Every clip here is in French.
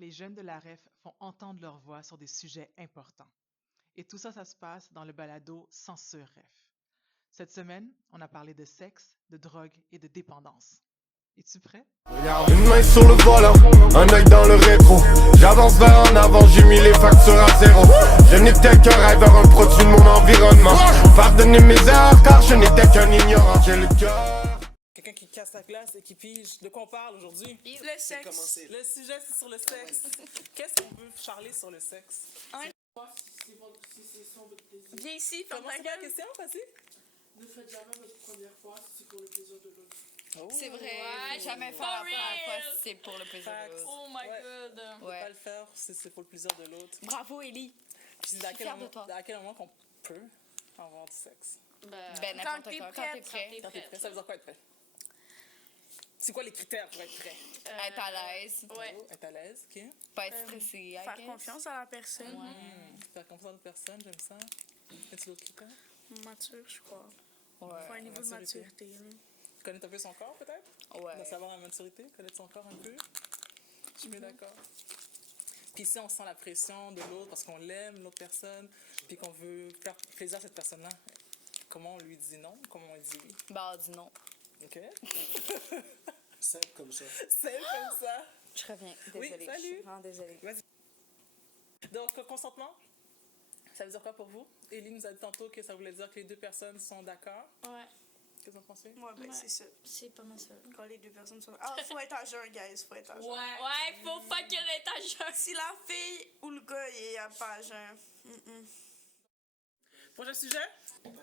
Les jeunes de la REF font entendre leur voix sur des sujets importants. Et tout ça, ça se passe dans le balado Censure REF. Cette semaine, on a parlé de sexe, de drogue et de dépendance. Es-tu prêt? Une main sur le volant, un œil dans le rétro. J'avance vers en avant, j'ai mis les factures à zéro. Je n'étais qu'un rêveur, un produit de mon environnement. Pardonnez mes erreurs car je n'étais qu'un ignorant. J'ai le cœur. Quelqu'un qui casse la glace et qui pige. De quoi on parle aujourd'hui? Le sexe. Le sujet, c'est sur le sexe. Qu'est-ce qu'on peut charler sur le sexe? Viens ici, ferme Comment ta c'est la gueule. question, vas-y? Ne faites jamais votre première fois si c'est pour le plaisir de l'autre. C'est vrai. Ouais, jamais For faire la première fois real. si c'est pour le plaisir de l'autre. Oh my Ouais. god. On peut Ouais. pas le faire si c'est pour le plaisir de l'autre. Bravo, Ellie. Puis suis fière de toi. à quel moment qu'on peut avoir du sexe? Ben, Quand n'importe t'es quoi. prête, Quand t'es prêt. Quand t'es prêt, ça veut dire quoi être prêt? C'est quoi les critères pour être prêt? Être à l'aise. Ouais. Être à l'aise, ok? Pas être stressé. I Faire guess. confiance à la personne. Faire confiance à d'autres personnes, j'aime ça. As-tu d'autres critères? Mature, je crois. Ouais. Faut un niveau de maturité. maturité. là. Connaître un peu son corps, peut-être? Ouais. De savoir la maturité, connaître son corps un peu. Je suis bien d'accord. Puis si on sent la pression de l'autre parce qu'on l'aime, l'autre personne, puis qu'on veut faire plaisir à cette personne-là, comment on lui dit non? Comment on lui dit oui? Bah, dis non. OK? Simple comme ça. C'est comme ça. Je reviens. Oui, Désolée. salut. Je suis vraiment désolée. Donc, consentement, ça veut dire quoi pour vous? Élie nous a dit tantôt que ça voulait dire que les deux personnes sont d'accord. Ouais. Qu'est-ce que vous en pensez? Ouais, ben c'est ça. C'est pas mal ça. Quand les deux personnes sont. Ah, faut être à jeun, guys. Faut être à jeun. Ouais, faut fucking être à jeun. Si la fille ou le gars il est à pas à jeun. Prochain sujet?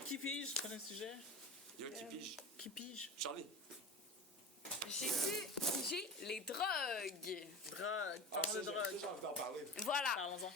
Qui pige? Prochain sujet? Yo, qui pige? Qui pige? Charlie. J'ai pu piger les drogues. Drogue. Parlons de drogue. J'ai envie d'en parler. Voilà. Parlons-en.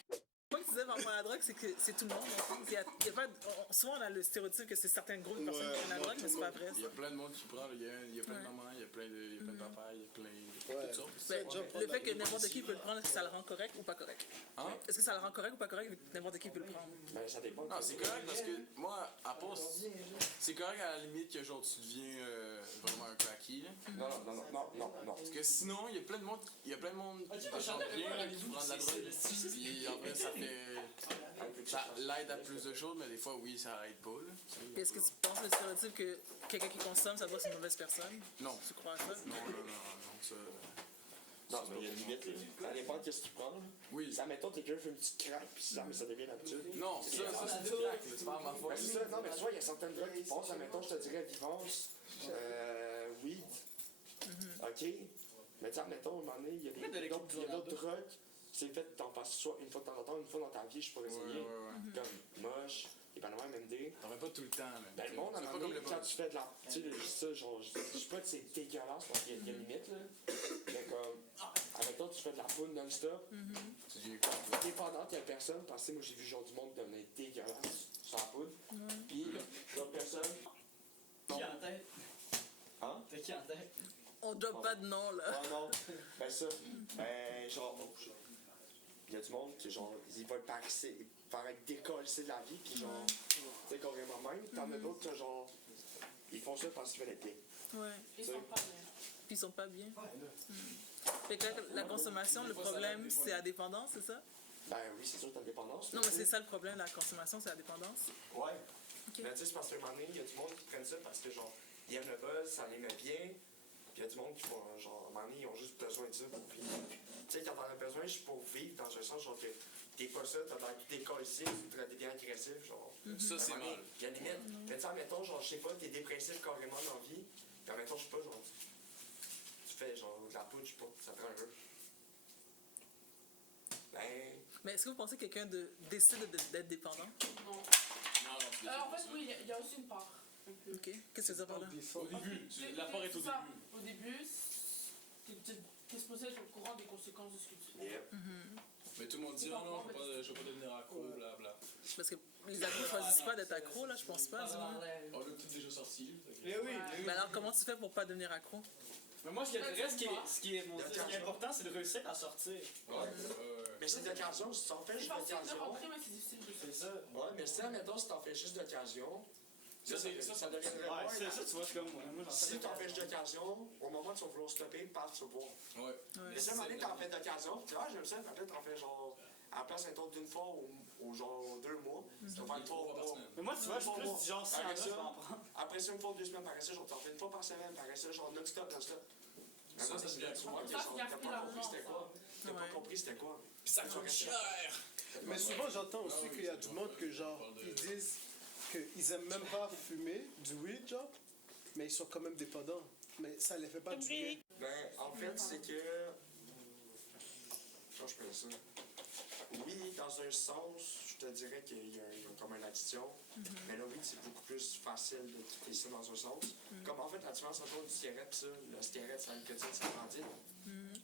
Moi, je disais par rapport à la drogue, c'est que c'est tout le monde. Il y a pas, souvent, on a le stéréotype que c'est certains groupes de personnes qui prennent la drogue, mais c'est pas vrai. Il y a plein de monde qui prend, il y a plein de mamans, il y a plein de papas, il y a plein de toutes sortes. Ben, le fait que n'importe qui peut le prendre, est-ce que ça le rend correct ou pas correct? Hein? Est-ce que ça le rend correct ou pas correct que n'importe qui peut le prendre? Ben, ça dépend. Non, c'est correct parce que moi, à part, c'est correct à la limite que genre tu deviens vraiment un cracky, là. Non. Parce que sinon, il y a plein de monde qui te chante bien, là, qui prend de la drogue. Puis en fait, ça l'aide à plus de choses, mais des fois, oui, ça aide pas, là. Puis est-ce que tu penses le stéréotype que quelqu'un qui consomme, ça doit être une mauvaise personne? Non. Tu crois à ça? Non, ça... Non, mais il y a une limite, là. Ça dépend de ce que tu prends, là. Oui. Ça, mettons, quelqu'un fait une petite craque, puis ça devient l'habitude. Non, ça c'est du crack, là, c'est pas ma faute. Ben, c'est ça, non, mais tu vois, il y a certaines drogues qui passent, mettons, je te dirais, vivance, weed, ok? Mais tu sais, mettons, à un moment donné, il y a d'autres drogues, c'est fait que t'en passes soit une fois de temps en temps, une fois dans ta vie, je pourrais essayer, comme moche, épanouir, MMD. T'en fais pas tout le temps, là. Ben, le monde, à un C'est moment pas comme donné, le quand bon. tu fais de la. Tu sais, ça, genre, je dis pas que c'est dégueulasse, parce qu'il y a une limite, là. Mais comme, avec toi, tu fais de la poudre non-stop. Tu dis quoi? Dépendant de la personne, parce que moi, j'ai vu genre du monde devenir dégueulasse sur la poudre. Puis, l'autre personne. Qui en tête? Hein? T'as qui en tête? On drop pas de nom, là. Oh non. Ben, ça. Ben, genre. Il y a du monde qui, genre, ils veulent faire décoller de la vie, puis genre. Tu sais, carrément même. T'en as d'autres que, genre. Ils font ça parce qu'ils veulent être bien. Ouais. Ils sont pas bien. Puis ils sont pas bien. Fait que là, la consommation, le problème, c'est la dépendance, c'est ça? Ben oui, c'est sûr, t'as une dépendance. Non, mais c'est ça le problème, la consommation, c'est la dépendance. Ouais. Mais tu sais, c'est parce qu'à un moment donné, il y a du monde qui prennent ça parce que, genre, ils aiment le buzz, ça les met bien. Puis il y a du monde qui font, genre, à un moment donné, ils ont juste besoin de ça. Puis, tu sais, quand t'en as besoin, c'est pour vivre dans un sens, genre, que t'es pas ça, t'as l'air décollissé, tu deviens agressif, genre. Ça, c'est À un moment donné, mal. il y a des limites. Mais tu sais, admettons, genre, je sais pas, t'es dépressif carrément dans la vie. Puis, admettons, je sais pas, genre, tu fais, genre, de la poudre, je sais pas, ça prend un jeu. Ben. Mais est-ce que vous pensez que quelqu'un décide d'être dépendant? Non. Non, En fait, oui, il y a aussi une part. Un peu. Ok. Qu'est-ce que ça veut dire par là? Au début, la part est au C'est ça. début. Au début, t'es supposé être au courant des conséquences de ce que tu fais. Yep. Mais tout le monde dit, oh non, je veux pas devenir accro, blabla. Parce que les accros choisissent pas d'être accro, là, je pense pas, du moins. Oh, le petit déjà sorti. Mais oui. Mais alors, comment tu fais pour pas devenir accro? Mais moi, je dirais, ce qui est important, c'est de réussir à sortir. Mais c'est d'occasion, si t'en fais C'est juste facile de d'occasion. rentrer, mais c'est difficile de C'est sortir. ça. Ouais, mais si, admettons, si t'en fais juste d'occasion, Ça, ça deviendrait moins. ça, tu vois, c'est comme moi, Si t'empêches d'occasion, au moment où tu vas vouloir stopper, paf, tu vas boire. Ouais. Mais si à un moment donné, t'en fais d'occasion, tu dis, ah, j'aime ça, peut-être t'en fais genre, à la place, mettons, d'une fois ou genre 2 mois, tu vas faire 3 mois. Mais moi, tu vois, je suis plus du genre, si Après en a, ça, je vais en prendre. après ça, une fois ou 2 semaines, après ça, genre, t'en fais une fois par semaine, après ça, genre, non-stop, non-stop. Mais moi, Ça c'est devient là, tu vois, que genre, t'as pas compris c'était quoi. T'as pas compris c'était quoi. Puis ça coûte cher! Mais souvent, j'entends aussi qu'il y a du monde que, genre, ils disent qu'ils aiment même pas fumer du weed, genre, mais ils sont quand même dépendants. Mais ça les fait pas du bien. Ben, en fait, c'est que. Comment je peux dire ça? Oui, dans un sens, je te dirais qu'il y a comme une addiction. Mais là, oui, c'est beaucoup plus facile de quitter ça dans un sens. Comme en fait, la différence entre une cigarette et ça, la cigarette, ça nicotine, ça grandit.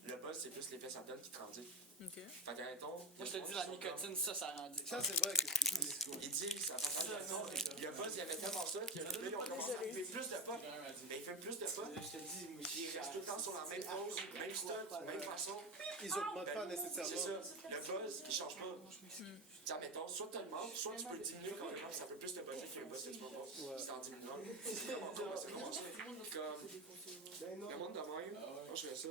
Le buzz, c'est plus l'effet ça donne qui grandit. OK. Fait qu'arrêtons. Moi, je te dis, la nicotine, ça rendit. Ça, c'est vrai que tu dis. Ils disent, à partir de le buzz, il y avait tellement ça que là, ils ont commencé à fumer plus de pot. Mais ils fument plus de pot. Je te dis, moi, Ils restent tout le temps sur la même pause, même stock, même façon. Ils augmentent pas C'est nécessairement. ça. Le buzz, il change pas. Tiens, mettons, soit tu le manques, soit tu peux le diminuer quand même. Ça fait plus de buzzer qu'il y a un buzz que tu vas pas. C'est en diminuant. C'est vraiment cool, c'est comment ça. Comme, le monde de même, moi je fais ça.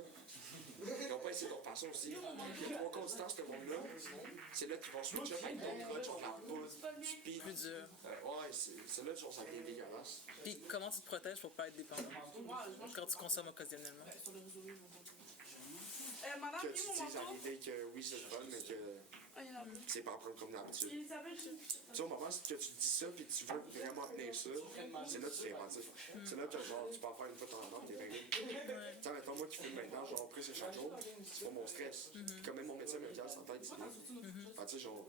Ils n'ont pas essayé d'autres façons aussi. Il y a 3 constants, ce monde-là. C'est là qu'ils vont switcher avec d'autres codes, genre la poudre, du speed. Plus dur. Ouais, c'est là, genre, ça devient dégueulasse. Puis comment tu te protèges pour pas être dépendant quand tu consommes occasionnellement? Madame, Que puis tu mon dises à manteau. l'idée que oui, c'est le fun, mais que Ah, il y en a plus. c'est pas à prendre comme d'habitude. Elisabeth, Tu sais, au moment que tu dis ça puis tu veux vraiment tenir ça, c'est là que tu t'es rendu. C'est là que genre, tu peux en faire une fois de temps en temps, t'es réglé. Tu sais, mettons, moi qui fume maintenant, genre, presque chaque jour, c'est pas mon stress. Comme même mon médecin me dit, sans tête, c'est bien. Fait tu sais, genre,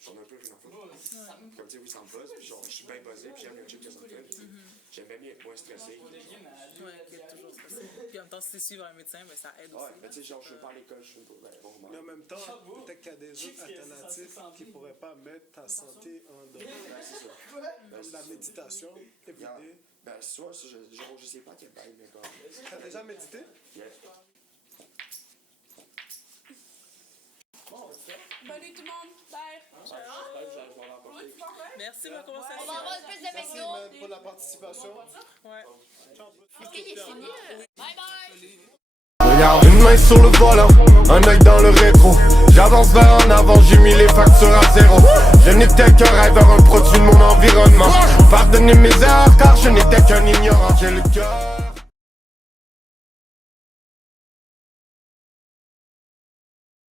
j'en ai un peu rien à foutre. Comme tu sais, oui, ça me buzz, puis genre, je suis bien buzzé, puis j'aime le chip que ça me fait. J'aime bien mieux être moins stressé. Ouais, ok, toujours stressé. Puis en même temps, si tu suivre un médecin, ben, ça aide Ouais, aussi. mais tu sais, genre, je vais pas à l'école, je fume pas. Ben, bon, Mais en même temps, peut-être qu'il y a des autres alternatives qui pourraient pas mettre ta santé en danger. ben, c'est ça. Comme la méditation, éveiller. Ben, soit, je sais pas quel bail, mais comme. T'as déjà médité? Yeah. Bonne nuit tout le monde. Bye. Merci pour la conversation. On va avoir plus de Merci, McDo. man, pour la participation. Ouais. Est-ce qu'il est fini? Bye bye! Regarde, une main sur le volant, un œil dans le rétro. J'avance vers en avant, j'ai mis les factures à zéro. Je n'étais qu'un rêveur, un produit de mon environnement. Pardonnez mes erreurs car je n'étais qu'un ignorant. J'ai le cœur